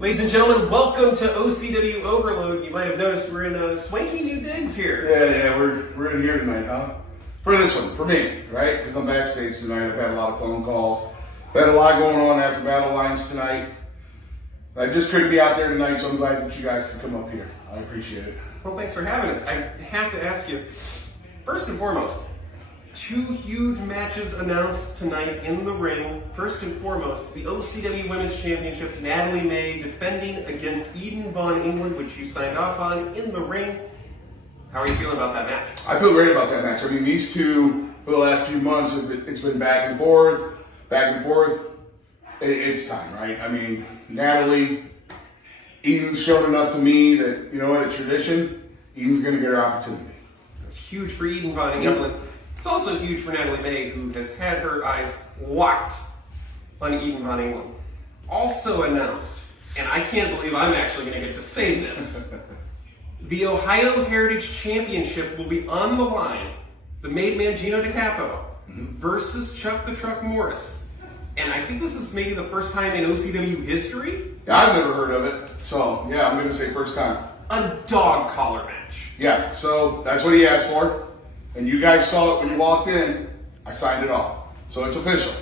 Ladies and gentlemen, welcome to OCW Overload. You might have noticed we're in swanky new digs here. Yeah, we're in here tonight, huh? For this one, for me, right? Because I'm backstage tonight. I've had a lot of phone calls. I've had a lot going on after Battlelines tonight. I just couldn't be out there tonight, so I'm glad that you guys could come up here. I appreciate it. Well, thanks for having us. I have to ask you, first and foremost, two huge matches announced tonight in the ring. First and foremost, the OCW Women's Championship, Natalie May defending against Eden Von England, which you signed off on in the ring. How are you feeling about that match? I feel great about that match. I mean, these two, for the last few months, it's been back and forth, back and forth. It's time, right? I mean, Natalie, Eden's shown enough to me that, you know what, a tradition, Eden's going to get her opportunity. It's huge for Eden Von England. Yep. It's also huge for Natalie May, who has had her eyes locked on Eden Von England. Also announced, and I can't believe I'm actually going to get to say this, the Ohio Heritage Championship will be on the line. The made man Gino DiCapo versus Chuck the Truck Morris. And I think this is maybe the first time in OCW history. Yeah, I've never heard of it. So, yeah, I'm going to say first time. A dog collar match. Yeah, so that's what he asked for. And you guys saw it when you walked in. I signed it off. So it's official.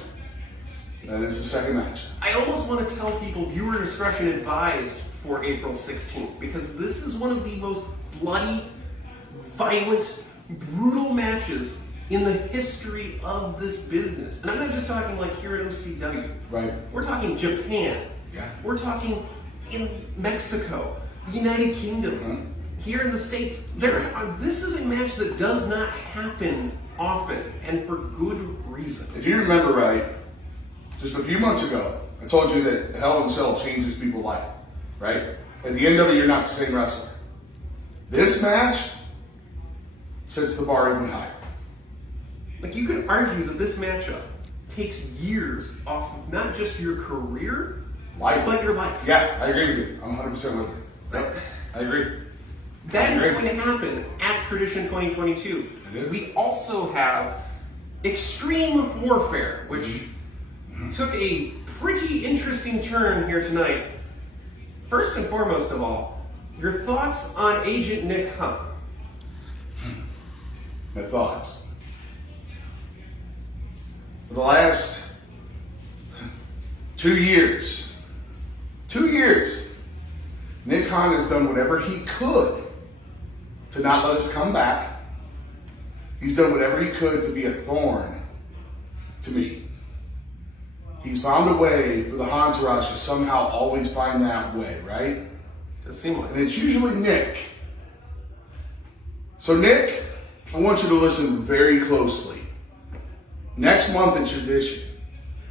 That is the second match. I almost want to tell people viewer discretion advised for April 16th, because this is one of the most bloody, violent, brutal matches in the history of this business. And I'm not just talking like here at OCW. Right. We're talking Japan. Yeah. We're talking in Mexico, the United Kingdom. Here in the States, this is a match that does not happen often, and for good reason. If you remember right, just a few months ago, I told you that Hell in a Cell changes people's life, right? At the end of it, you're not the same wrestler. This match sets the bar even higher. Like, you could argue that this matchup takes years off of not just your career, but your life. Yeah, I agree with you. I'm 100% with you. Yep, I agree. That is going to happen at Tradition 2022. It is. We also have Extreme Warfare, which took a pretty interesting turn here tonight. First and foremost of all, your thoughts on Agent Nick Hunt? My thoughts. For the last 2 years, Nick Hunt has done whatever he could to not let us come back. He's done whatever he could to be a thorn to me. He's found a way for the entourage to somehow always find that way, right? Does seem like. And it's usually Nick. So Nick, I want you to listen very closely. Next month in Tradition,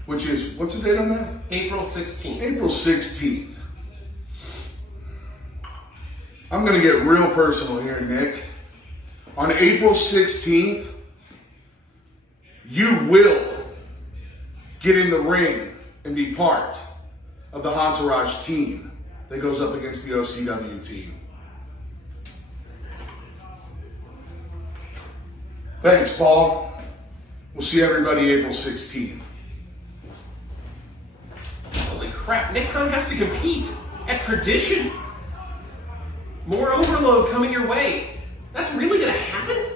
which is, what's the date on that? April 16th. April 16th. I'm going to get real personal here, Nick. On April 16th, you will get in the ring and be part of the Entourage team that goes up against the OCW team. Thanks, Paul. We'll see everybody April 16th. Holy crap, Nick Hunt has to compete at Tradition. More Overload coming your way. That's really going to happen?